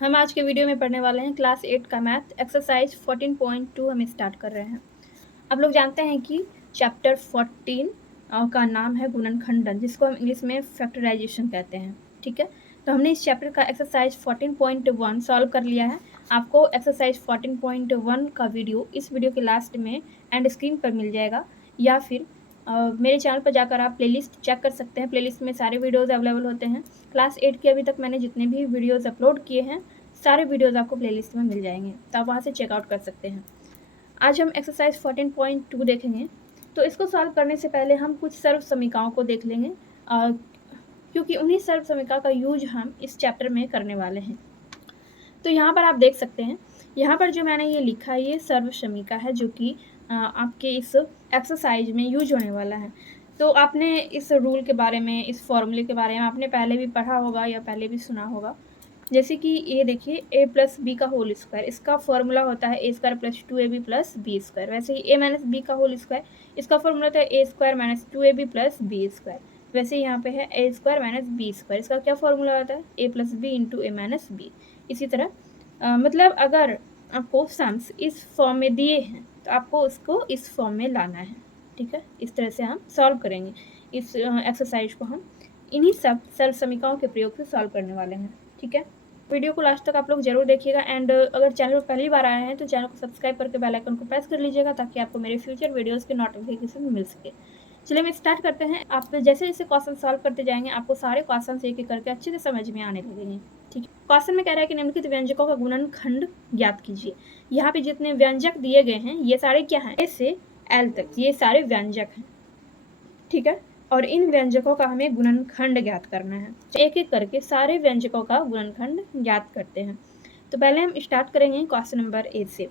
हम आज के वीडियो में पढ़ने वाले हैं क्लास 8 का मैथ एक्सरसाइज 14.2 हम स्टार्ट कर रहे हैं। आप लोग जानते हैं कि चैप्टर 14 का नाम है गुणनखंडन, जिसको हम इंग्लिश में फैक्टराइजेशन कहते हैं। ठीक है, तो हमने इस चैप्टर का एक्सरसाइज 14.1 सॉल्व कर लिया है। आपको एक्सरसाइज 14.1 का वीडियो इस वीडियो के लास्ट में एंड स्क्रीन पर मिल जाएगा, या फिर मेरे चैनल पर जाकर आप प्लेलिस्ट चेक कर सकते हैं। प्लेलिस्ट में सारे वीडियोज़ अवेलेबल होते हैं। क्लास 8 के अभी तक मैंने जितने भी वीडियोज़ अपलोड किए हैं, सारे वीडियोज़ आपको प्लेलिस्ट में मिल जाएंगे, तो आप वहाँ से चेकआउट कर सकते हैं। आज हम एक्सरसाइज 14.2 देखेंगे। तो इसको सॉल्व करने से पहले हम कुछ सर्व समीकरणों को देख लेंगे, क्योंकि उन्हीं सर्व समीकरण का यूज हम इस चैप्टर में करने वाले हैं। तो यहाँ पर आप देख सकते हैं, यहाँ पर जो मैंने ये लिखा है ये सर्व समीकरण है, जो कि आपके इस एक्सरसाइज में यूज होने वाला है। तो आपने इस रूल के बारे में, इस फॉर्मूले के बारे में आपने पहले भी पढ़ा होगा या पहले भी सुना होगा। जैसे कि ये देखिए a प्लस बी का होल स्क्वायर, इसका फॉर्मूला होता है a square plus 2ab plus B square. वैसे ही a माइनस बी का होल स्क्वायर, इसका फॉर्मूला होता है a square minus 2ab plus B square. वैसे ही यहाँ पे है a square minus B square, इसका क्या फॉर्मूला होता है a plus B into A minus B. इसी तरह मतलब अगर आपको सम्स इस फॉर्म में दिए हैं तो आपको उसको इस फॉर्म में लाना है। ठीक है, इस तरह से हम सॉल्व करेंगे इस एक्सरसाइज को। हम इन्हीं सब सर्व समीकरणों के प्रयोग से सॉल्व करने वाले हैं। ठीक है, वीडियो को लास्ट तक आप लोग जरूर देखिएगा, एंड अगर चैनल पर पहली बार आए हैं तो चैनल को सब्सक्राइब करके बेल आइकन को प्रेस कर लीजिएगा, ताकि आपको मेरे फ्यूचर वीडियोस के नोटिफिकेशन मिल सके। चलिए हम स्टार्ट करते हैं। आप जैसे जैसे क्वेश्चन सॉल्व करते जाएंगे, आपको सारे क्वेश्चन एक एक करके अच्छे से समझ में आने लगेंगे। ठीक है, क्वेश्चन में कह रहा है कि निम्नलिखित व्यंजकों का गुणनखंड ज्ञात कीजिए। यहाँ पे जितने व्यंजक दिए गए हैं ये सारे क्या हैं, ए से एल तक ये सारे व्यंजक हैं। ठीक है, और इन व्यंजकों का हमें गुणनखंड ज्ञात करना है। एक एक करके सारे व्यंजकों का गुणनखंड ज्ञात करते हैं। तो पहले हम स्टार्ट करेंगे क्वेश्चन नंबर ए से।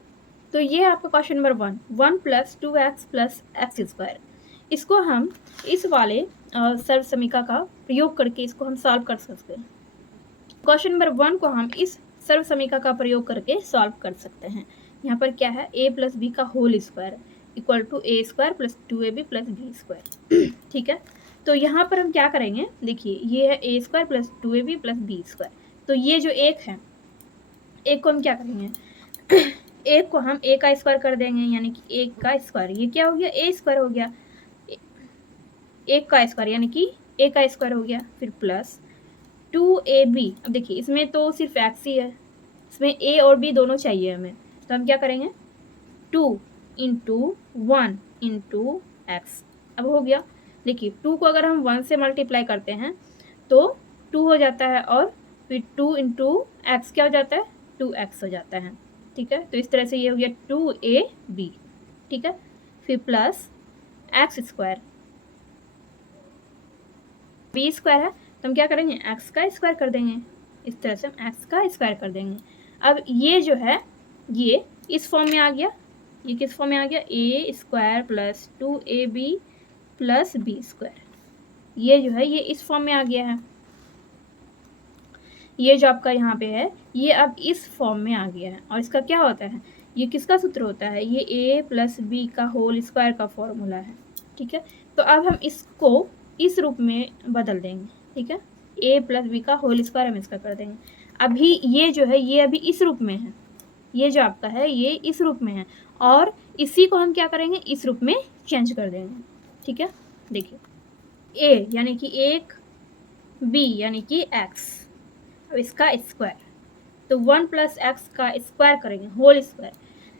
तो ये आपका question number 1 plus 2x plus X square, इसको हम इस वाले सर्व समीकरण का प्रयोग करके इसको हम सॉल्व कर सकते हैं। क्वेश्चन नंबर 1 को हम इस सर्व समीकरण का प्रयोग करके सॉल्व कर सकते हैं। यहाँ पर क्या है, a प्लस बी का whole square equal to A square plus 2ab plus B square. ठीक है, तो यहाँ पर हम क्या करेंगे, देखिए ये है a square plus 2ab plus B square. तो ये जो एक है, एक को हम क्या करेंगे, एक को हम a का स्क्वायर कर देंगे, यानी कि एक का स्क्वायर, ये क्या हो गया, a स्क्वायर हो गया, एक का स्क्वायर यानी कि a का स्क्वायर हो गया, फिर प्लस 2ab। अब देखिए इसमें तो सिर्फ x ही है, इसमें a और b दोनों चाहिए हमें, तो हम क्या करेंगे 2 इंटू 1 इंटू एक्स। अब हो गया, देखिए 2 को अगर हम 1 से मल्टीप्लाई करते हैं तो 2 हो जाता है, और फिर 2 इंटू एक्स क्या हो जाता है, 2x हो जाता है। ठीक है, तो इस तरह से ये हो गया 2ab। ठीक है, फिर plus X square, B square है तो हम क्या करेंगे, एक्स का स्क्वायर कर देंगे। इस तरह से हम एक्स का स्क्वायर कर देंगे। अब ये जो है ये इस फॉर्म में आ गया, ये किस फॉर्म में आ गया, A square plus 2ab plus B square. ये जो है ये इस फॉर्म में आ गया है, ये जो आपका यहाँ पे है ये अब इस फॉर्म में आ गया है। और इसका क्या होता है, ये किसका सूत्र होता है, ये a प्लस बी का होल स्क्वायर का फॉर्मूला है। ठीक है, तो अब हम इसको इस रूप में बदल देंगे। ठीक है, a प्लस बी का होल स्क्वायर हम इसका कर देंगे। अभी ये जो है ये अभी इस रूप में है, ये जो आपका है ये इस रूप में है, और इसी को हम क्या करेंगे, इस रूप में चेंज कर देंगे। ठीक है, देखिए a यानी कि 1, b यानी कि x, अब इसका स्क्वायर, तो 1 प्लस एक्स का स्क्वायर करेंगे, होल स्क्वायर।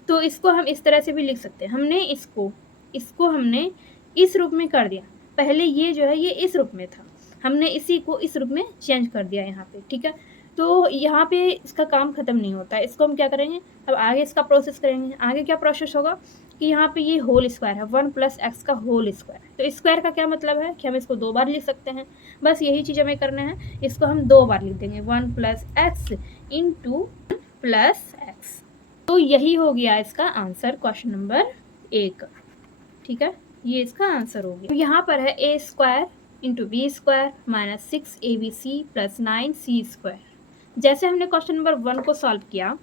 तो इसको हम इस तरह से भी लिख सकते हैं, हमने इसको हमने इस रूप में कर दिया। पहले ये जो है ये इस रूप में था, हमने इसी को इस रूप में चेंज कर दिया यहाँ पे। ठीक है, तो यहाँ पे इसका काम खत्म नहीं होता है, इसको हम क्या करेंगे, अब आगे इसका प्रोसेस करेंगे। आगे क्या प्रोसेस होगा कि यहाँ पे ये होल स्क्वायर है, 1 प्लस एक्स का होल स्क्वायर। तो स्क्वायर का क्या मतलब है कि हम इसको 2 बार लिख सकते हैं, बस यही चीज़ हमें करना है। इसको हम 2 बार लिख देंगे, 1 plus x into plus x. तो यही हो गया इसका आंसर क्वेश्चन नंबर 1। ठीक है, ये इसका आंसर हो गया। तो यहाँ पर है A square into B square minus 6abc plus 9c square. जैसे हमने क्वेश्चन नंबर 1 को सॉल्व किया,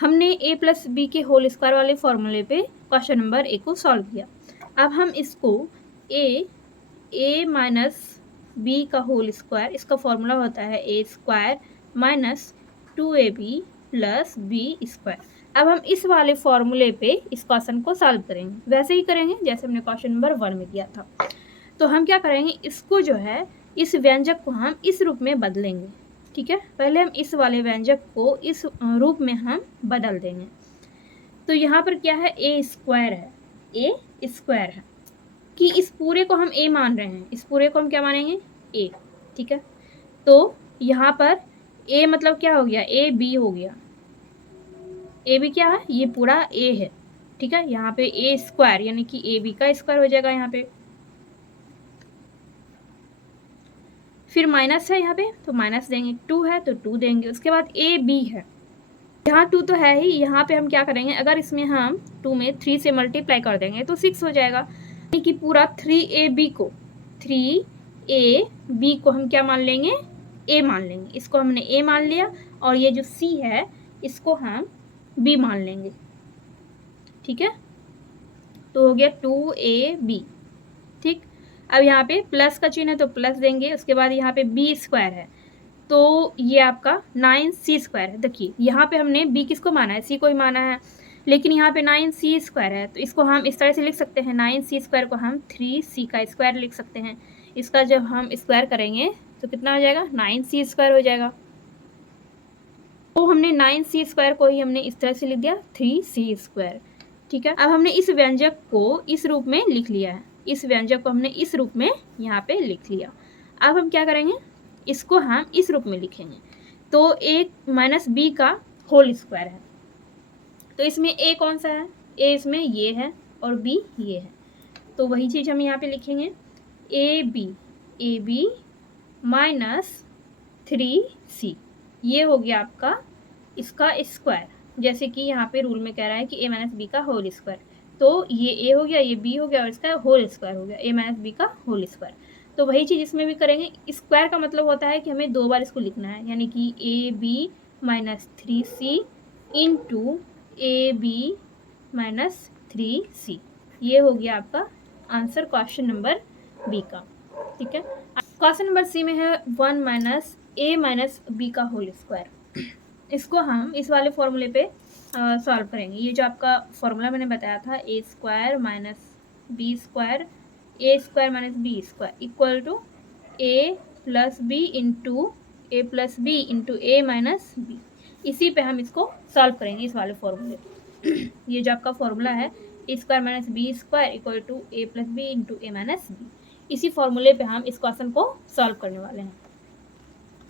हमने a प्लस बी के होल स्क्वायर वाले फॉर्मूले पे क्वेश्चन नंबर 1 को सॉल्व किया। अब हम इसको a माइनस बी का होल स्क्वायर, इसका फॉर्मूला होता है a square minus 2ab plus B square. अब हम इस वाले फॉर्मूले पे इस क्वेश्चन को सॉल्व करेंगे, वैसे ही करेंगे जैसे हमने क्वेश्चन नंबर 1 में किया था। तो हम क्या करेंगे, इसको जो है इस व्यंजक को हम इस रूप में बदलेंगे। ठीक है, पहले हम इस वाले व्यंजक को इस रूप में हम बदल देंगे। तो यहाँ पर क्या है, ए स्क्वायर है, ए स्क्वायर है कि इस पूरे को हम ए मान रहे हैं, इस पूरे को हम क्या मानेंगे, ए। ठीक है, तो यहाँ पर ए मतलब क्या हो गया, ए बी हो गया। ए बी क्या है, ये पूरा ए है। ठीक है, यहाँ पे ए स्क्वायर यानी कि ए बी का स्क्वायर हो जाएगा यहाँ पे। फिर माइनस है यहाँ पे तो माइनस देंगे, 2 है तो 2 देंगे। उसके बाद ए बी है, यहाँ 2 तो है ही, यहाँ पे हम क्या करेंगे, अगर इसमें हम 2 में 3 से मल्टीप्लाई कर देंगे तो 6 हो जाएगा। यानी कि पूरा 3ab को हम क्या मान लेंगे, ए मान लेंगे। इसको हमने ए मान लिया और ये जो सी है इसको हम बी मान लेंगे। ठीक है, तो हो गया 2ab। ठीक, अब यहाँ पे प्लस का चिन्ह है तो प्लस देंगे। उसके बाद यहाँ पे बी स्क्वायर है तो ये आपका 9c स्क्वायर है। देखिए यहाँ पे हमने b किसको माना है, c को ही माना है, लेकिन यहाँ पे 9c स्क्वायर है तो इसको हम इस तरह से लिख सकते हैं, 9c स्क्वायर को हम 3c का स्क्वायर लिख सकते हैं। इसका जब हम स्क्वायर करेंगे तो कितना हो जाएगा, 9c स्क्वायर हो जाएगा। तो हमने 9c स्क्वायर को ही हमने इस तरह से लिख दिया 3c स्क्वायर। ठीक है, अब हमने इस व्यंजक को इस रूप में लिख लिया है, इस व्यंजक को हमने इस रूप में यहाँ पे लिख लिया। अब हम क्या करेंगे, इसको हम इस रूप में लिखेंगे। तो a माइनस बी का होल स्क्वायर है, तो इसमें a कौन सा है, a इसमें ये है और b ये है, तो वही चीज़ हम यहाँ पे लिखेंगे, ए बी माइनस 3c, ये हो गया आपका इसका स्क्वायर। जैसे कि यहाँ पे रूल में कह रहा है कि a माइनस बी का होल स्क्वायर, तो ये a हो गया, ये b हो गया और इसका होल स्क्वायर हो गया, a माइनस बी का होल स्क्वायर। तो वही चीज़ इसमें भी करेंगे। स्क्वायर का मतलब होता है कि हमें 2 बार इसको लिखना है, यानी कि A B minus 3c into A B minus 3c, ये हो गया आपका आंसर क्वेश्चन नंबर बी का। ठीक है, क्वेश्चन नंबर सी में है 1 माइनस ए माइनस बी का होल स्क्वायर। इसको हम इस वाले फॉर्मूले पे सॉल्व करेंगे। ये जो आपका फॉर्मूला मैंने बताया था, A square minus B square, A square minus B square equal to A plus B into A plus B into A minus B. इसी पे हम इसको सॉल्व करेंगे, इस वाले फॉर्मूले। ये जो आपका फॉर्मूला है, A square minus B square equal to A plus B into A minus B, इसी फॉर्मूले पे हम इस क्वेश्चन को सॉल्व करने वाले हैं।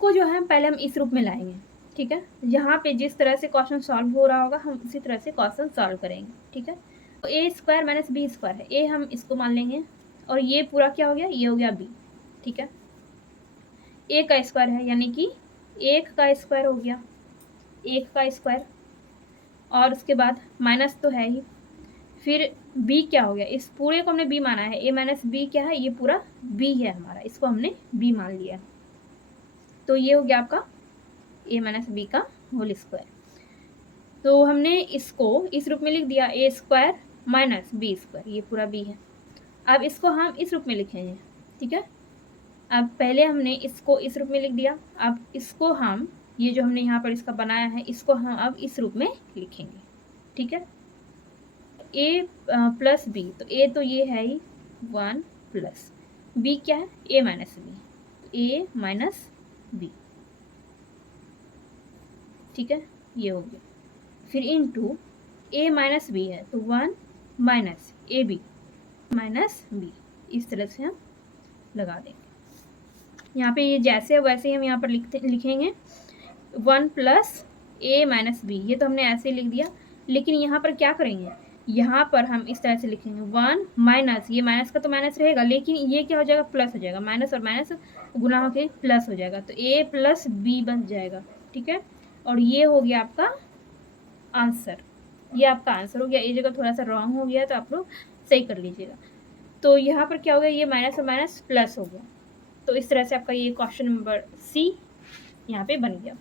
को जो है पहले हम इस रूप में लाएंगे। ठीक है, यहाँ पे जिस तरह से क्वेश्चन सॉल्व हो रहा होगा हम उसी तरह से क्वेश्चन सॉल्व करेंगे। ठीक है, तो ए स्क्वायर माइनस बी स्क्वायर है, ए हम इसको मान लेंगे और ये पूरा क्या हो गया, ये हो गया बी। ठीक है, ए का स्क्वायर है यानी कि 1 का स्क्वायर हो गया, 1 का स्क्वायर, और उसके बाद माइनस तो है ही, फिर बी क्या हो गया, इस पूरे को हमने बी माना है, ए माइनस बी क्या है, ये पूरा बी है हमारा, इसको हमने बी मान लिया। तो ये हो गया आपका ए माइनस बी का होल स्क्वायर। तो हमने इसको इस रूप में लिख दिया, ए स्क्वायर माइनस बी स्क्वायर, ये पूरा बी है। अब इसको हम इस रूप में लिखेंगे। ठीक है, अब पहले हमने इसको इस रूप में लिख दिया, अब इसको हम ये जो हमने यहाँ पर इसका बनाया है इसको हम अब इस रूप में लिखेंगे। ठीक है, ए प्लस बी, तो ए तो ये है ही 1 प्लस बी क्या है, ए माइनस बी, ए माइनस बी। ठीक है, ये हो गया, फिर इनटू ए माइनस बी है तो 1 minus A B minus B, इस तरह से हम लगा देंगे। यहाँ पे ये जैसे वैसे ही हम यहाँ पर लिखेंगे 1 प्लस ए माइनस बी, ये तो हमने ऐसे ही लिख दिया, लेकिन यहाँ पर क्या करेंगे, यहाँ पर हम इस तरह से लिखेंगे 1 माइनस, ये माइनस का तो माइनस रहेगा लेकिन ये क्या हो जाएगा, प्लस हो जाएगा, माइनस और माइनस गुना होकर प्लस हो जाएगा, तो ए प्लस बी बन जाएगा। ठीक है, और ये हो गया आपका आंसर, ये आपका आंसर हो गया। ये जगह थोड़ा सा रॉन्ग हो गया तो आप लोग सही कर लीजिएगा। तो यहाँ पर क्या हो गया, ये माइनस और माइनस प्लस हो गया, तो इस तरह से आपका ये क्वेश्चन नंबर सी यहाँ पे बन गया।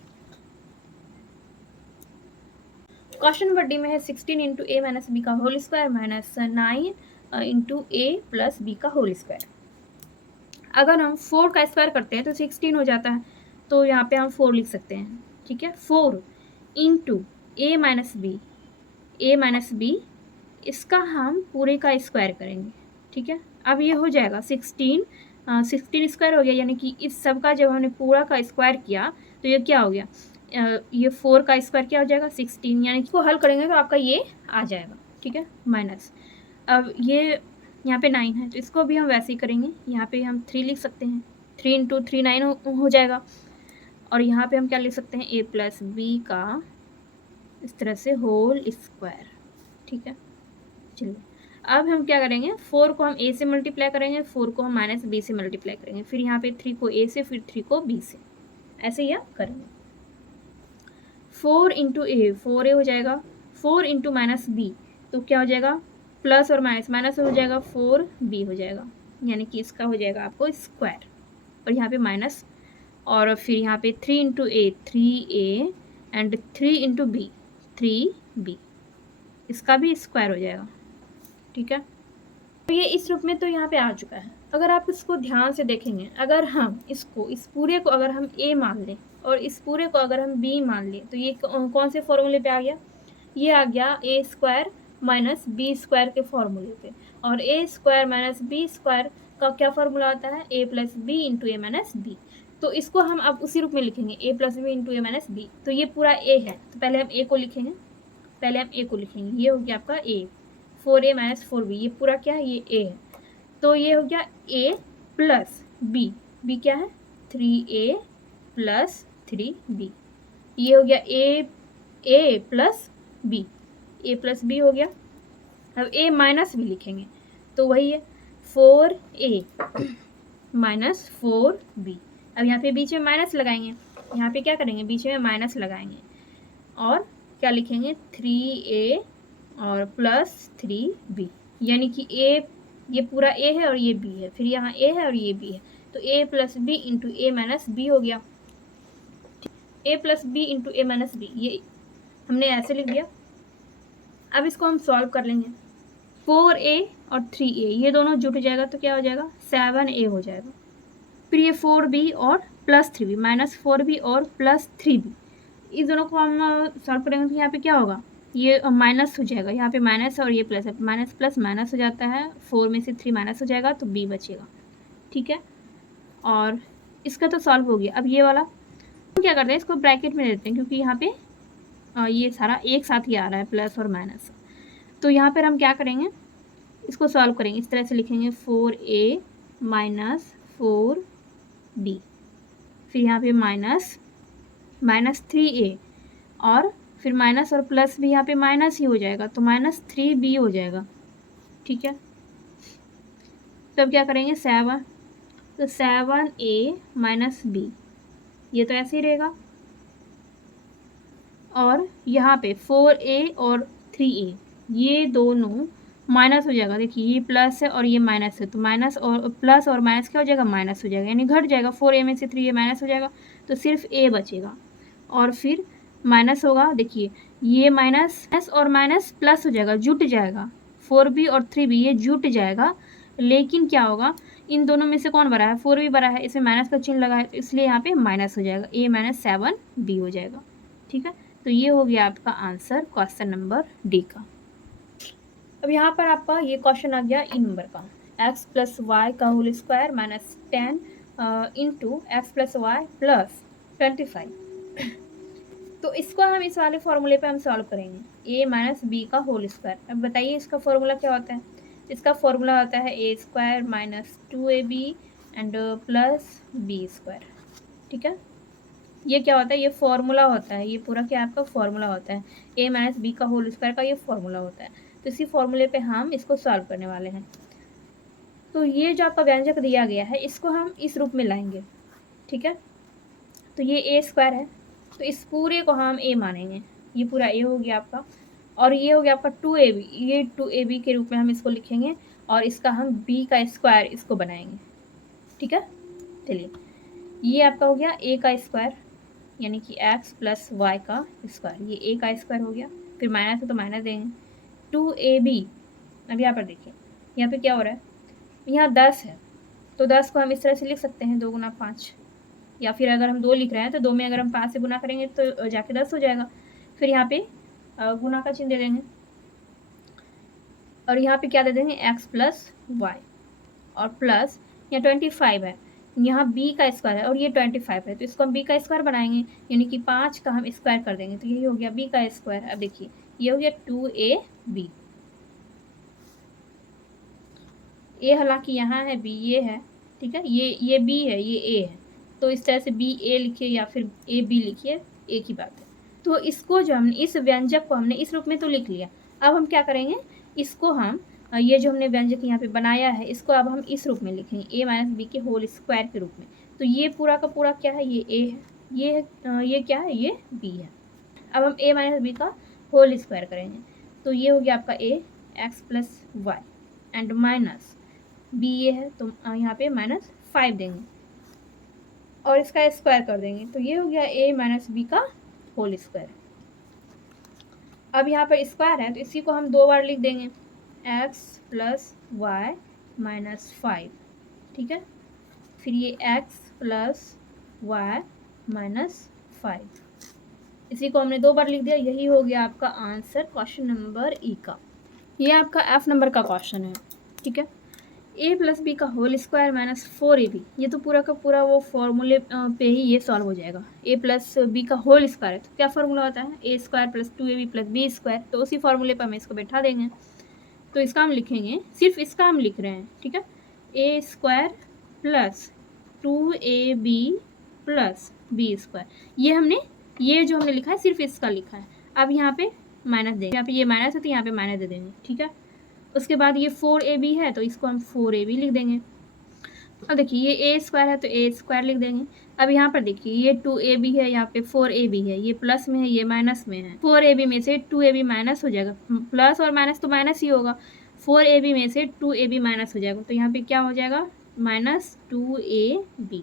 क्वेश्चन नंबर डी में है 16 इंटू ए माइनस बी का होल स्क्वायर माइनस 9 इंटू ए प्लस बी का होल स्क्वायर। अगर हम 4 का स्क्वायर करते हैं तो 16 हो जाता है, तो यहाँ पे हम 4 लिख सकते हैं। ठीक ठीक है। 4 इंटू ए माइनस बी, इसका हम पूरे का स्क्वायर करेंगे, ठीक है। अब ये हो जाएगा 16 स्क्वायर हो गया, यानी कि इस सब का जब हमने पूरा का स्क्वायर किया तो ये क्या हो गया, ये 4 का स्क्वायर क्या हो जाएगा 16, यानी कि इसको हल करेंगे तो आपका ये आ जाएगा, ठीक है, माइनस। अब ये यहाँ पे 9 है तो इसको भी हम वैसे ही करेंगे, यहाँ पे हम 3 लिख सकते हैं, 3 इंटू 3 9 हो जाएगा। और यहाँ पे हम क्या लिख सकते हैं, a प्लस बी का इस तरह से होल स्क्वायर, ठीक है। चलिए अब हम क्या करेंगे, 4 को हम a से मल्टीप्लाई करेंगे, 4 को हम माइनस b से मल्टीप्लाई करेंगे, फिर यहाँ पे 3 को a से, फिर 3 को b से, ऐसे ही आप करेंगे। 4 इंटू ए, 4a हो जाएगा, 4 इंटू माइनस बी, तो क्या हो जाएगा, प्लस और माइनस, माइनस हो जाएगा 4b हो जाएगा, यानी कि इसका हो जाएगा आपको स्क्वायर, और यहाँ पे माइनस, और फिर यहाँ पे 3 into A 3a and 3 into B 3b, इसका भी स्क्वायर हो जाएगा, ठीक है। तो ये इस रूप में तो यहाँ पे आ चुका है। अगर आप इसको ध्यान से देखेंगे, अगर हम इसको, इस पूरे को अगर हम a मान लें और इस पूरे को अगर हम b मान लें तो ये कौन से फॉर्मूले पे आ गया, ये आ गया a square minus B square के फॉर्मूले पे। और a square minus B square का क्या फॉर्मूला आता है, a plus B into A minus b. तो इसको हम अब उसी रूप में लिखेंगे, a plus B into A minus b. तो ये पूरा a है, तो पहले हम a को लिखेंगे, ये हो गया आपका a, 4a माइनस 4b, ये पूरा क्या है, ये a है। तो ये हो गया a प्लस b क्या है 3a प्लस 3b, ये हो गया a प्लस b हो गया। अब a माइनस b लिखेंगे तो वही है 4a माइनस 4b। अब यहाँ पे बीच में माइनस लगाएंगे, यहाँ पे क्या करेंगे, बीच में माइनस लगाएंगे और क्या लिखेंगे 3a और प्लस 3b, यानी कि a, ये पूरा a है और ये b है, फिर यहाँ a है और ये b है, तो a plus B into A minus b हो गया, a plus B into A minus b, ये हमने ऐसे लिख दिया। अब इसको हम सॉल्व कर लेंगे, 4a और 3a ये दोनों जुट जाएगा तो क्या हो जाएगा 7a हो जाएगा। फिर ये 4b और प्लस 3b, माइनस 4b और प्लस 3b, इस दोनों को हम सॉल्व करेंगे तो यहाँ पे क्या होगा, ये माइनस हो जाएगा, यहाँ पे माइनस और ये प्लस है, माइनस प्लस माइनस हो जाता है, 4 में से 3 माइनस हो जाएगा तो b बचेगा, ठीक है। और इसका तो सॉल्व हो गया। अब ये वाला हम क्या करते हैं, इसको ब्रैकेट में देते हैं क्योंकि यहाँ पे ये सारा एक साथ ही आ रहा है प्लस और माइनस। तो यहाँ पर हम क्या करेंगे, इसको सॉल्व करेंगे, इस तरह से लिखेंगे 4a माइनस 4b, फिर यहाँ पे माइनस 3a और फिर माइनस और प्लस भी यहाँ पे माइनस ही हो जाएगा तो माइनस 3b हो जाएगा, ठीक है। तो अब क्या करेंगे 7, तो 7a माइनस b, ये तो ऐसे ही रहेगा, और यहाँ पे 4a और 3a ये दोनों माइनस हो जाएगा, देखिए ये प्लस है और ये माइनस है, तो माइनस और प्लस और माइनस क्या हो जाएगा, माइनस हो जाएगा, यानी घट जाएगा, 4a में से 3a माइनस हो जाएगा तो सिर्फ a बचेगा, और फिर माइनस होगा, देखिए ये माइनस और माइनस प्लस हो जाएगा, जुट जाएगा, 4b और 3b ये जुट जाएगा, लेकिन क्या होगा, इन दोनों में से कौन बड़ा है, 4b बड़ा है, इसमें माइनस का चिन्ह लगा है तो इसलिए यहाँ पे माइनस हो जाएगा, a माइनस 7b हो जाएगा, ठीक है। तो ये हो गया आपका आंसर क्वेश्चन नंबर डी का। अब यहाँ पर आपका ये क्वेश्चन आ गया इन नंबर का, x प्लस वाई का whole square minus 10 into x plus y plus 25। तो इसको हम इस वाले फॉर्मूले पे हम सॉल्व करेंगे, a माइनस बी का होल स्क्वायर। अब बताइए इसका फॉर्मूला क्या होता है, इसका फॉर्मूला होता है a square minus 2ab and plus B square, ठीक है। ये क्या होता है, ये फॉर्मूला होता है, ये पूरा क्या आपका फॉर्मूला होता है, a माइनस बी का होल स्क्वायर का ये फॉर्मूला होता है। तो इसी फॉर्मूले पे हम इसको सॉल्व करने वाले हैं। तो ये जो आपका व्यंजक दिया गया है इसको हम इस रूप में लाएंगे, ठीक है। तो ये a स्क्वायर है तो इस पूरे को हम a मानेंगे, ये पूरा a हो गया आपका, और ये हो गया आपका 2ab, ये 2ab के रूप में हम इसको लिखेंगे और इसका हम b का स्क्वायर इसको बनाएंगे, ठीक है। चलिए ये आपका हो गया a का स्क्वायर, यानी कि x प्लस वाई का स्क्वायर, ये a का स्क्वायर हो गया, फिर माइनस है तो माइनस देंगे 2ab। अब यहाँ पर देखिए यहाँ पे क्या हो रहा है, यहाँ 10 है तो 10 को हम इस तरह से लिख सकते हैं 2 गुना 5, या फिर अगर हम 2 लिख रहे हैं तो 2 में अगर हम 5 से गुना करेंगे तो जाके 10 हो जाएगा। फिर यहाँ पे गुना का चिन्ह दे देंगे और यहाँ पे क्या दे देंगे x प्लस वाई और प्लस यहाँ 25 है, यहाँ b का स्क्वायर है और ये 25 है, तो इसको हम b का स्क्वायर बनाएंगे, यानी कि 5 का हम स्क्वायर कर देंगे, तो यही हो गया b का स्क्वायर। अब देखिए ये हो गया 2ab, a हालांकि यहाँ है, b ये है, ठीक है, ये b है, ये a है, तो इस तरह से b a लिखिए या फिर a b लिखिए, एक ही बात है। तो इसको जो हमने इस व्यंजक को हमने इस रूप में तो लिख लिया, अब हम क्या करेंगे, इसको हम ये जो हमने व्यंजक यहाँ पे बनाया है इसको अब हम इस रूप में लिखेंगे a माइनस बी के होल स्क्वायर के रूप में। तो ये पूरा का पूरा क्या है, ये a है, ये क्या है, ये b है। अब हम a माइनस बी का होल स्क्वायर करेंगे, तो ये हो गया आपका a x plus y and minus b ये है, तो यहाँ पे -5 देंगे और इसका स्क्वायर कर देंगे, तो ये हो गया a माइनस बी का होल स्क्वायर। अब यहाँ पर स्क्वायर है तो इसी को हम 2 बार लिख देंगे, x प्लस वाई माइनस 5, ठीक है, फिर ये x प्लस वाई माइनस 5, इसी को हमने 2 बार लिख दिया, यही हो गया आपका आंसर क्वेश्चन नंबर ई का। ये आपका F नंबर का क्वेश्चन है, ठीक है। a प्लस बी का होल स्क्वायर माइनस 4ab, ये तो पूरा का पूरा वो फॉर्मूले पे ही ये सॉल्व हो जाएगा। a प्लस बी का होल स्क्वायर है तो क्या फार्मूला होता है, a square plus 2ab plus B square, तो उसी फार्मूले पर हम इसको बैठा देंगे। तो इसका हम लिखेंगे, सिर्फ इसका हम लिख रहे हैं, ठीक है, a square plus 2ab plus B square, ये हमने ये जो हमने लिखा है सिर्फ इसका लिखा है। अब यहाँ पे माइनस देंगे, यहाँ पे ये माइनस है तो यहाँ पे माइनस दे देंगे, ठीक है। उसके बाद ये 4ab है तो इसको हम 4ab लिख देंगे। अब देखिए ये a स्क्वायर है तो a स्क्वायर लिख देंगे। अब यहाँ पर देखिए ये 2ab है, यहाँ पे 4ab है, ये प्लस में है, ये माइनस में है। 4ab में से 2ab माइनस हो जाएगा, प्लस और माइनस तो माइनस ही होगा, 4ab में से 2ab माइनस हो जाएगा, तो यहाँ पे क्या हो जाएगा, -2ab।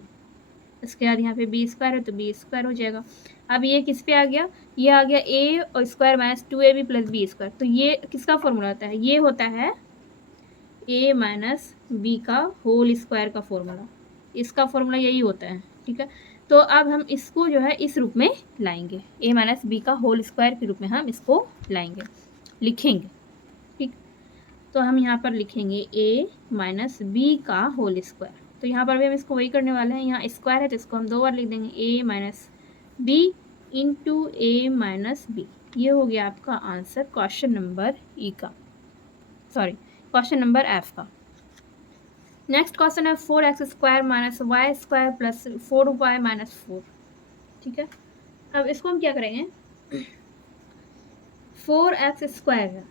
इसके बाद यहाँ पे बी स्क्वायर है तो बी स्क्वायर हो जाएगा। अब ये किस पे आ गया, ये आ गया a और square minus 2ab plus B square, तो ये किसका फॉर्मूला होता है, ये होता है a माइनस बी का होल स्क्वायर का फॉर्मूला, इसका फॉर्मूला यही होता है, ठीक है। तो अब हम इसको जो है इस रूप में लाएंगे, a माइनस बी का होल स्क्वायर के रूप में हम इसको लाएंगे, लिखेंगे, ठीक। तो हम यहाँ पर लिखेंगे a माइनस बी का होल स्क्वायर, तो यहाँ पर भी हम इसको वही करने वाले हैं, यहाँ स्क्वायर है तो इसको हम 2 बार लिख देंगे, a minus b into A minus b, ये हो गया आपका आंसर क्वेश्चन नंबर ई का, सॉरी क्वेश्चन नंबर एफ का। नेक्स्ट क्वेश्चन है 4x square minus y square plus 4y minus 4, ठीक है। अब इसको हम क्या करेंगे, 4x स्क्वायर है,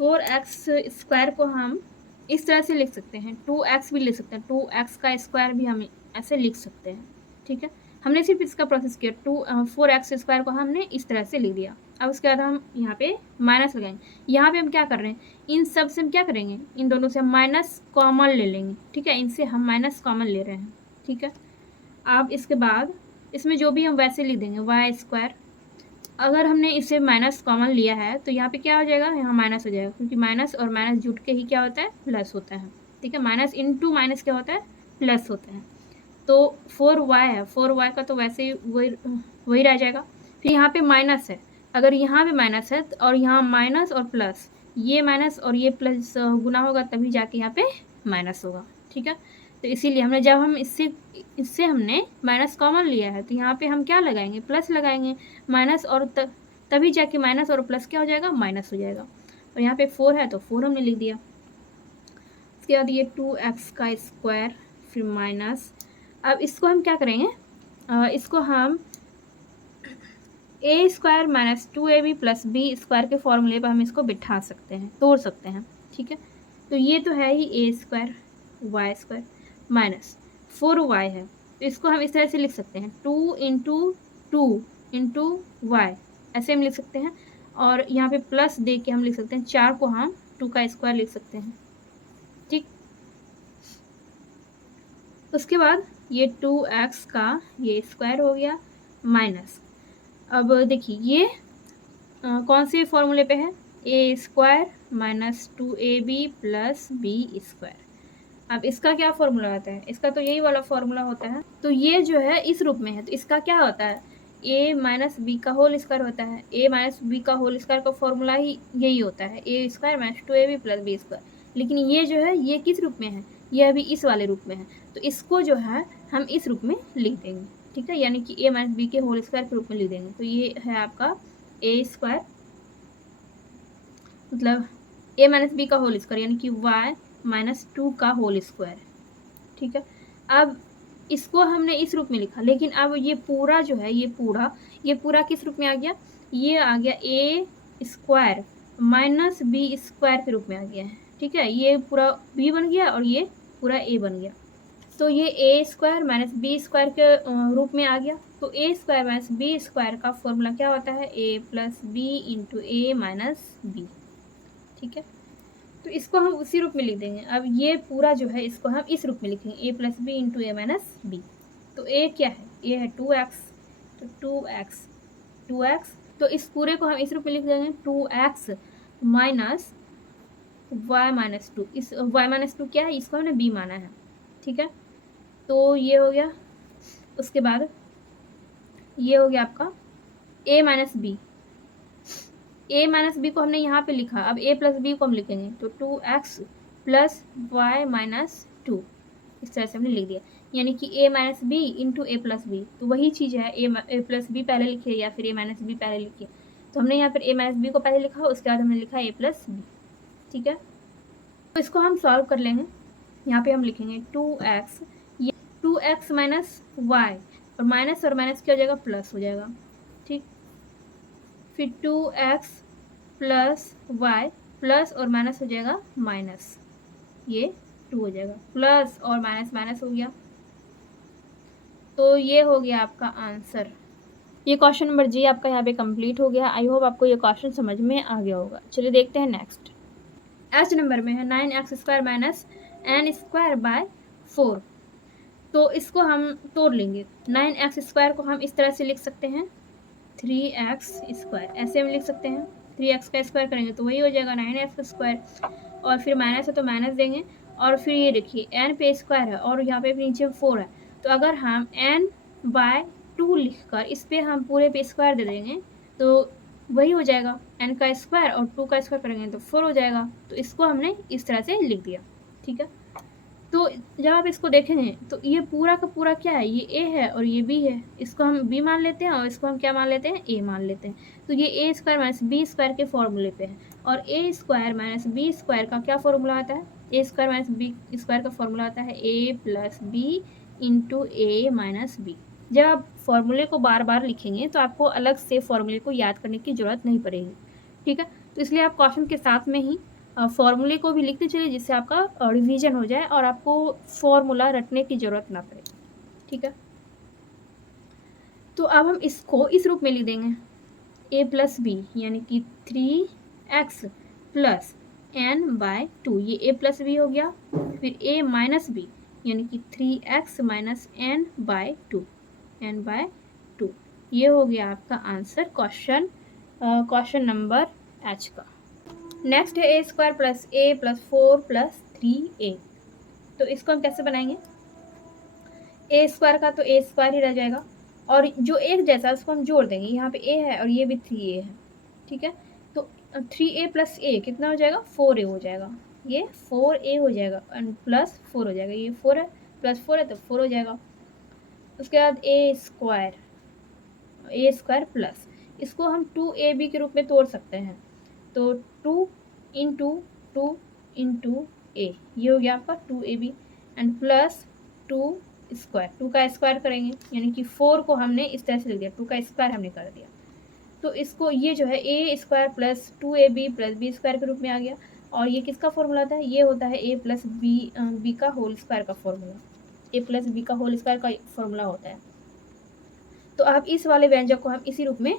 4x स्क्वायर को हम इस तरह से लिख सकते हैं, 2x भी लिख सकते हैं, 2x का स्क्वायर भी हम ऐसे लिख सकते हैं, ठीक है। हमने सिर्फ इसका प्रोसेस किया, 4x स्क्वायर को हमने इस तरह से लिख दिया। अब उसके बाद हम यहाँ पे माइनस लगाएंगे, यहाँ पे हम क्या कर रहे हैं, इन सब से हम क्या करेंगे, इन दोनों से हम माइनस कॉमन ले लेंगे, ठीक है, इनसे हम माइनस कॉमन ले रहे हैं, ठीक है। अब इसके बाद इसमें जो भी हम वैसे लिख देंगे, वाई स्क्वायर, अगर हमने इसे माइनस कॉमन लिया है तो यहाँ पे क्या हो जाएगा, यहाँ माइनस हो जाएगा, क्योंकि माइनस और माइनस जुट के ही क्या होता है, प्लस होता है, ठीक है। माइनस इंटू माइनस क्या होता है, प्लस होता है। तो 4y है, 4y का तो वैसे ही वही रह जाएगा। फिर यहाँ पे माइनस है, अगर यहाँ पे माइनस है और यहाँ माइनस और प्लस, ये माइनस और ये प्लस गुना होगा तभी जाके यहाँ पे माइनस होगा, ठीक है। तो इसीलिए हमने जब हम इससे हमने माइनस कॉमन लिया है तो यहाँ पे हम क्या लगाएंगे, प्लस लगाएंगे, माइनस और तभी जाके माइनस और प्लस क्या हो जाएगा, माइनस हो जाएगा। और यहाँ पे 4 है तो 4 हमने लिख दिया। उसके बाद ये 2x का स्क्वायर फिर माइनस, अब इसको हम क्या करेंगे, इसको हम a square minus 2ab plus B square के फॉर्मूले पर हम इसको बिठा सकते हैं, तोड़ सकते हैं, ठीक है। तो ये तो है ही a square y square minus 4y है, तो इसको हम इस तरह से लिख सकते हैं, 2 इंटू वाई, ऐसे हम लिख सकते हैं। और यहाँ पे प्लस दे के हम लिख सकते हैं, 4 को हम 2 का स्क्वायर लिख सकते हैं, ठीक। उसके बाद ये 2x का ये स्क्वायर हो गया माइनस, अब देखिए ये कौन से फॉर्मूले पे है, a square minus 2ab plus B square, अब इसका क्या फॉर्मूला होता है, इसका तो यही वाला फॉर्मूला होता है। तो ये जो है इस रूप में है, तो इसका क्या होता है, a माइनस बी का होल स्क्वायर होता है। a माइनस बी का होल स्क्वायर का फॉर्मूला ही यही होता है, A square minus 2ab plus B square. लेकिन ये जो है ये किस रूप में है, ये अभी इस वाले रूप में है, तो इसको जो है हम इस रूप में लिख देंगे, ठीक है, यानी कि a माइनस बी के होल स्क्वायर के रूप में लिख देंगे। तो ये है आपका a स्क्वायर, मतलब a माइनस बी का होल स्क्वायर यानी कि y माइनस 2 का होल स्क्वायर, ठीक है। अब इसको हमने इस रूप में लिखा, लेकिन अब ये पूरा जो है, ये पूरा किस रूप में आ गया, ये आ गया a square minus B square के रूप में आ गया है, ठीक है। ये पूरा b बन गया और ये पूरा a बन गया, तो ये a square minus B square के रूप में आ गया। तो a square minus B square का फॉर्मूला क्या होता है, a plus B into A minus b, ठीक है। तो इसको हम उसी रूप में लिख देंगे। अब ये पूरा जो है इसको हम इस रूप में लिखेंगे, a plus B into A minus b. तो a क्या है, a है 2x, तो 2x, तो इस पूरे को हम इस रूप में लिख देंगे 2x माइनस y माइनस 2। इस y माइनस 2 क्या है, इसको हमने b माना है, ठीक है। तो ये हो गया, उसके बाद ये हो गया आपका a minus b. a minus b को हमने यहाँ पे लिखा, अब a प्लस बी को हम लिखेंगे, तो 2x प्लस वाई माइनस 2, इस तरह से हमने लिख दिया, यानी कि a minus b into A plus b. तो वही चीज़ है, a प्लस बी पहले लिखिए या फिर a माइनस बी पहले लिखिए। तो हमने यहाँ पर a माइनस बी को पहले लिखा, उसके बाद हमने लिखा a प्लस बी, ठीक है। तो इसको हम सॉल्व कर लेंगे। यहाँ पे हम लिखेंगे 2x, ये 2x माइनस वाई, और माइनस क्या हो जाएगा, प्लस हो जाएगा, ठीक। फिर 2x प्लस वाई, प्लस और माइनस हो जाएगा माइनस, ये 2 हो जाएगा, प्लस और माइनस माइनस हो गया। तो ये हो गया आपका आंसर। ये क्वेश्चन नंबर जी आपका यहाँ पे कंप्लीट हो गया। आई होप आपको ये क्वेश्चन समझ में आ गया होगा। चलिए देखते हैं नेक्स्ट। एच नंबर में है 9x square minus n square by 4। तो इसको हम तोड़ लेंगे। 9x स्क्वायर को हम इस तरह से लिख सकते हैं 3x स्क्वायर, ऐसे हम लिख सकते हैं। 3x का स्क्वायर करेंगे तो वही हो जाएगा 9x स्क्वायर, और फिर माइनस है तो माइनस देंगे, और फिर ये देखिए n पे स्क्वायर है और यहाँ पे नीचे 4 है, तो अगर हम n बाय 2 लिखकर इस पर हम पूरे पे स्क्वायर दे देंगे तो वही हो जाएगा, n का स्क्वायर और 2 का स्क्वायर करेंगे तो 4 हो जाएगा। तो इसको हमने इस तरह से लिख दिया, ठीक है। तो जब आप इसको देखेंगे तो ये पूरा का पूरा क्या है, ये a है और ये b है, इसको हम b मान लेते हैं और इसको हम क्या मान लेते हैं, a मान लेते हैं। तो ये a square minus B square के फॉर्मूले पे है, और a square minus B square का क्या फॉर्मूला आता है, a square minus B square का फॉर्मूला आता है a plus B into A minus b. जब आप फॉर्मूले को बार बार लिखेंगे तो आपको अलग से फॉर्मूले को याद करने की ज़रूरत नहीं पड़ेगी, ठीक है। तो इसलिए आप क्वेश्चन के साथ में ही फॉर्मूले को भी लिखते चलिए, जिससे आपका रिवीजन हो जाए और आपको फॉर्मूला रटने की ज़रूरत ना पड़े, ठीक है। तो अब हम इसको इस रूप में लिख देंगे, a प्लस बी यानी कि 3x प्लस n बाय 2, ये a प्लस बी हो गया। फिर a माइनस बी यानी कि 3x माइनस n बाय 2, ये हो गया आपका आंसर क्वेश्चन नंबर h का। नेक्स्ट है a square plus a plus 4 plus 3a। तो इसको हम कैसे बनाएंगे, a स्क्वायर का तो a स्क्वायर ही रह जाएगा, और जो एक जैसा है उसको हम जोड़ देंगे। यहाँ पे a है और ये भी 3a है, ठीक है। तो 3a प्लस a कितना हो जाएगा, 4a हो जाएगा, ये 4a हो जाएगा एंड प्लस 4 हो जाएगा, ये 4 है प्लस 4 है तो 4 हो जाएगा। उसके बाद a स्क्वायर प्लस, इसको हम 2ab के रूप में तोड़ सकते हैं, तो 2 इंटू ए, ये हो गया आपका 2ab एंड प्लस 2 स्क्वायर, 2 का स्क्वायर करेंगे यानी कि 4 को हमने इस तरह से लिख दिया, 2 का स्क्वायर हमने कर दिया। तो इसको ये जो है a square plus 2ab plus B square के रूप में आ गया, और ये किसका फॉर्मूला होता है, ये होता है a प्लस बी का होल स्क्वायर का फॉर्मूला, a प्लस बी का होल स्क्वायर का फॉर्मूला होता है। तो अब इस वाले व्यंजक को हम इसी रूप में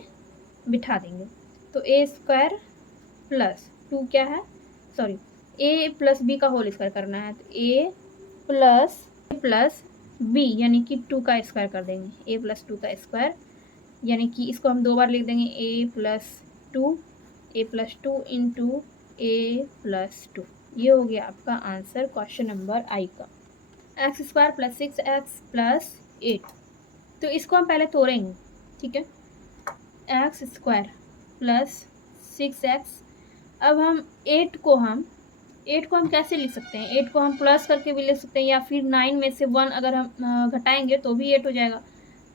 बिठा देंगे। तो a स्क्वायर प्लस 2 क्या है, सॉरी a प्लस बी का होल स्क्वायर करना है, तो a प्लस बी यानी कि 2 का स्क्वायर कर देंगे, a प्लस 2 का स्क्वायर, यानी कि इसको हम 2 बार लिख देंगे a plus 2 into a plus 2, ये हो गया आपका आंसर क्वेश्चन नंबर आई का। X square plus 6x plus 8, तो इसको हम पहले तोड़ेंगे, ठीक है। एक्स स्क्वायर प्लस 6x, अब हम 8 को हम कैसे लिख सकते हैं? 8 को हम प्लस करके भी लिख सकते हैं, या फिर 9 में से 1 अगर हम घटाएंगे तो भी 8 हो जाएगा।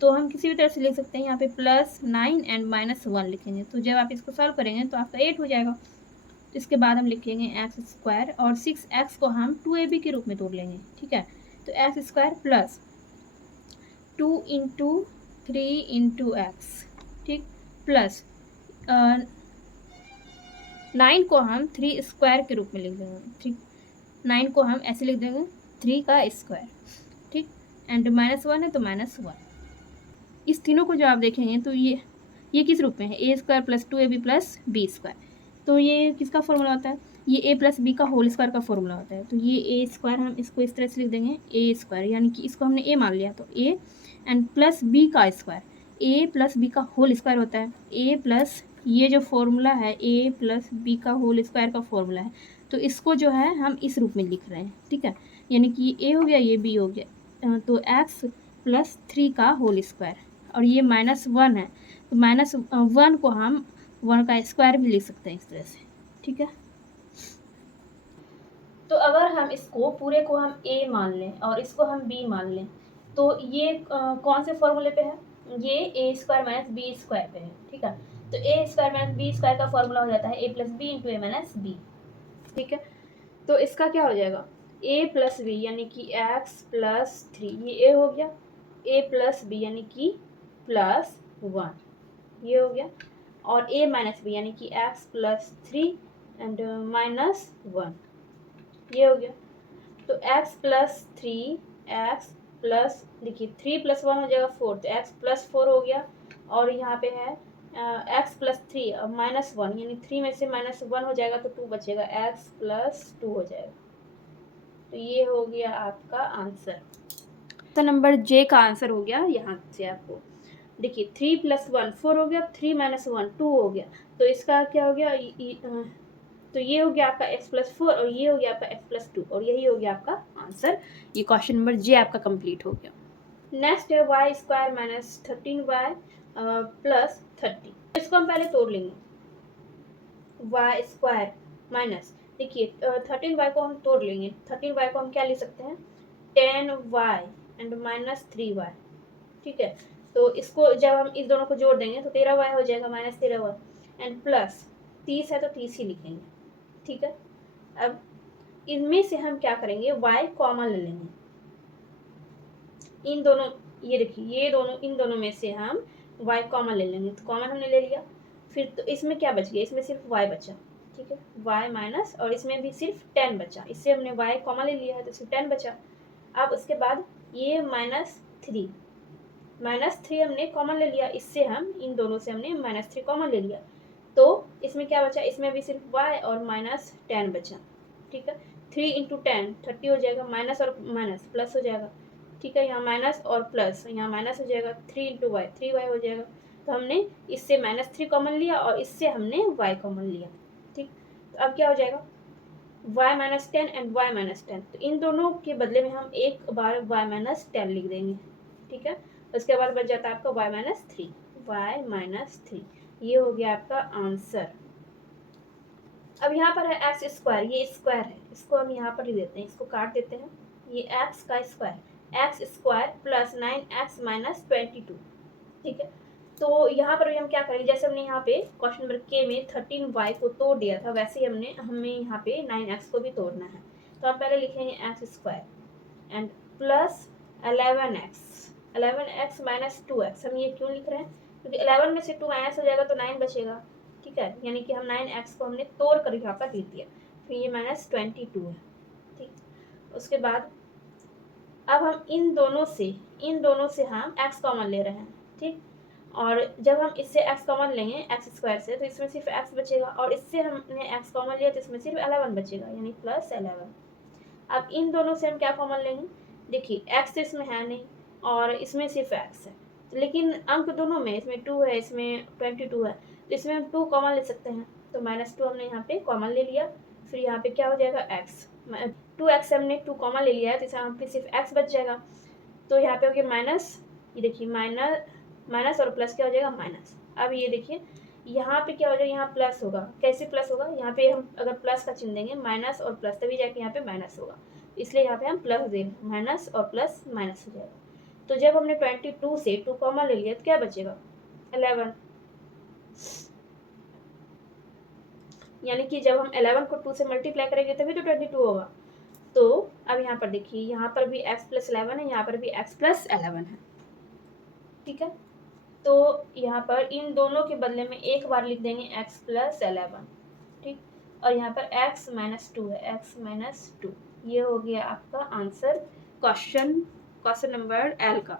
तो हम किसी भी तरह से लिख सकते हैं, यहाँ पे +9 एंड -1 लिखेंगे, तो जब आप इसको सॉल्व करेंगे तो आपका 8 हो जाएगा। तो इसके बाद हम लिखेंगे एक्स स्क्वायर, और 6x को हम 2ab के रूप में तोड़ लेंगे, ठीक है। तो x square plus 2 into 3 into x, ठीक, प्लस 9 को हम 3 स्क्वायर के रूप में लिख देंगे, ठीक। 9 को हम ऐसे लिख देंगे 3 का स्क्वायर, ठीक, एंड -1 है तो -1। इस तीनों को जो आप देखेंगे तो ये किस रूप में है? A square plus 2ab plus B square. तो ये किसका फॉर्मूला होता है? ये ए प्लस बी का होल स्क्वायर का फॉर्मूला होता है। तो ये ए स्क्वायर हम इसको इस तरह से लिख देंगे ए स्क्वायर, यानी कि इसको हमने ए मान लिया, तो ए एंड प्लस बी का स्क्वायर, ए प्लस बी का होल स्क्वायर होता है। ए प्लस ये जो फॉर्मूला है ए प्लस बी का होल स्क्वायर का फॉर्मूला है, तो इसको जो है हम इस रूप में लिख रहे हैं, ठीक है। यानी कि ये ए हो गया, ये बी हो गया, तो एक्स प्लस 3 का होल स्क्वायर, और ये -1 है, तो -1 को हम 1 का स्क्वायर भी लिख सकते हैं इस तरह से, ठीक है। तो अगर हम इसको पूरे को हम ए मान लें और इसको हम बी मान लें, तो ये कौन से फॉर्मूले पे है? ये ए स्क्वायर माइनस बी स्क्वायर पे है, ठीक है। तो ए स्क्वायर माइनस बी स्क्वायर का फॉर्मूला हो जाता है ए प्लस बी इंटू ए माइनस बी, ठीक है। तो इसका क्या हो जाएगा? ए प्लस बी यानी कि एक्स प्लस 3, ये ए हो गया, ए प्लस बी यानी कि +1, ये हो गया, और ए माइनस बी यानी कि एक्स प्लस 3 एंड -1, ये हो गया। तो x प्लस 3, एक्स प्लस, देखिए 3 + 1 हो जाएगा 4, तो x प्लस 4 हो गया, और यहाँ पे है x प्लस 3 और -1, यानी 3 में से -1 हो जाएगा तो 2 बचेगा, x प्लस 2 हो जाएगा। तो ये हो गया आपका आंसर। तो नंबर जे का आंसर हो गया यहाँ से आपको। देखिए 3 + 1 4 हो गया, 3 - 1 2 हो गया, तो इसका क्या हो गया? तो ये हो गया आपका x प्लस 4, और ये हो गया आपका x प्लस 2, और यही हो गया आपका आंसर। ये क्वेश्चन नंबर जे आपका कंप्लीट हो गया। नेक्स्ट है Y square minus 13y plus 30, इसको हम पहले तोड़ लेंगे। वाई स्क्वायर माइनस, देखिए 13y को हम तोड़ लेंगे। 13y को हम क्या लिख सकते हैं? 10y एंड -3y, ठीक है। तो इसको जब हम इस दोनों को जोड़ देंगे तो 13y हो जाएगा, -13y एंड प्लस 30 है तो 30 ही लिखेंगे, ठीक है। अब इनमें से हम क्या करेंगे? y कॉमन ले लेंगे। इन दोनों, ये देखिए ये दोनों, इन दोनों में से हम y कॉमन ले लेंगे, तो कॉमन हमने ले लिया। फिर तो इसमें क्या बच गया? इसमें सिर्फ y बचा, ठीक है, y माइनस, और इसमें भी सिर्फ 10 बचा, इससे हमने y कॉमन ले लिया है तो सिर्फ 10 बचा। अब उसके बाद ये -3 हमने कॉमन ले लिया, इससे हम इन दोनों से हमने -3 कॉमन ले लिया, तो इसमें क्या बचा? इसमें भी सिर्फ y और -10 बचा, ठीक है। 3 × 10 30 हो जाएगा, माइनस और माइनस प्लस हो जाएगा, ठीक है। यहाँ माइनस और प्लस, यहाँ माइनस हो जाएगा, 3 × y 3y हो जाएगा। तो हमने इससे -3 कॉमन लिया और इससे हमने y कॉमन लिया, ठीक। तो अब क्या हो जाएगा? y - 10 एंड y - 10, तो इन दोनों के बदले में हम एक बार y - 10 लिख देंगे, ठीक है। उसके बाद बच जाता है आपका y - 3, ये हो गया आपका आंसर। अब यहाँ पर है एक्स स्क्वायर, ये स्क्वायर है, इसको हम यहाँ पर लिख देते हैं, इसको काट देते हैं। ये एक्स का square, x square plus 9x - 22, ठीक है। तो यहाँ पर भी हम क्या करेंगे? जैसे हमने यहाँ पे क्वेश्चन नंबर के में 13y को तोड़ दिया था, वैसे ही हमें यहाँ पे 9x को भी तोड़ना है। तो हम पहले लिखेंगे x square and plus 11x - 2x। हम ये क्यों लिख रहे हैं? क्योंकि 11 में से 2 माइनस हो जाएगा तो 9 बचेगा, ठीक है। यानी कि हम 9x को हमने तोड़ कर यहाँ पर लिख दिया, फिर ये -22 है, ठीक। उसके बाद अब हम इन दोनों से हम x कॉमन ले रहे हैं, ठीक। और जब हम इससे x कॉमन लेंगे एक्स स्क्वायर से, तो इसमें सिर्फ x बचेगा, और इससे हमने x कॉमन लिया तो इसमें सिर्फ 11 बचेगा, यानी +11। अब इन दोनों से हम क्या कॉमन लेंगे? देखिए x तो इसमें है नहीं और इसमें सिर्फ x है, लेकिन अंक दोनों में, इसमें 2 है, इसमें 22 है, तो इसमें हम 2 कॉमन ले सकते हैं। तो -2 हमने यहाँ पे कॉमन ले लिया, फिर यहाँ पे क्या हो जाएगा एक्स, 2x हमने 2 कॉमा ले लिया है तो यहाँ पे सिर्फ x बच जाएगा। तो यहाँ पे हो गया माइनस, ये देखिए माइनस और प्लस क्या हो जाएगा माइनस। अब ये देखिए यहाँ पे क्या हो जाएगा, यहाँ प्लस होगा, कैसे प्लस होगा, यहाँ पे हम अगर प्लस का चिन्ह देंगे माइनस और प्लस तभी जाके यहाँ पे माइनस होगा, इसलिए यहाँ पे हम प्लस दे रहे हैं, माइनस और प्लस माइनस हो जाएगा। तो जब हमने 22 से 2 कॉमा ले लिया तो क्या बचेगा 11, यानी कि जब हम 11 को 2 से मल्टीप्लाई करेंगे तभी तो 22 होगा। तो अब यहाँ पर देखिए, यहाँ पर भी x प्लस 11 है, यहाँ पर भी x प्लस 11 है, ठीक है। तो यहाँ पर इन दोनों के बदले में एक बार लिख देंगे x प्लस 11, ठीक। और यहाँ पर x माइनस 2 है, x माइनस 2, ये हो गया आपका आंसर क्वेश्चन नंबर एल का।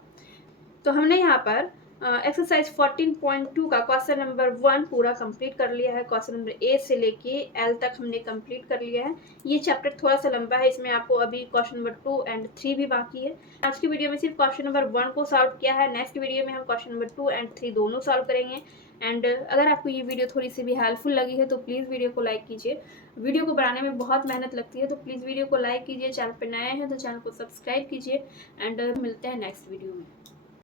तो हमने यहाँ पर एक्सरसाइज 14.2 का क्वेश्चन नंबर 1 पूरा कंप्लीट कर लिया है। क्वेश्चन नंबर ए से लेके एल तक हमने कंप्लीट कर लिया है। ये चैप्टर थोड़ा सा लंबा है, इसमें आपको अभी क्वेश्चन नंबर 2 एंड 3 भी बाकी है। आज की वीडियो में सिर्फ क्वेश्चन नंबर 1 को सॉल्व किया है, नेक्स्ट वीडियो में हम क्वेश्चन नंबर 2 एंड 3 दोनों सॉल्व करेंगे। एंड अगर आपको ये वीडियो थोड़ी सी भी हेल्पफुल लगी है तो प्लीज़ वीडियो को लाइक कीजिए। वीडियो को बनाने में बहुत मेहनत लगती है, तो प्लीज़ वीडियो को लाइक कीजिए। चैनल पर नए हैं तो चैनल को सब्सक्राइब कीजिए। एंड मिलते हैं नेक्स्ट वीडियो में।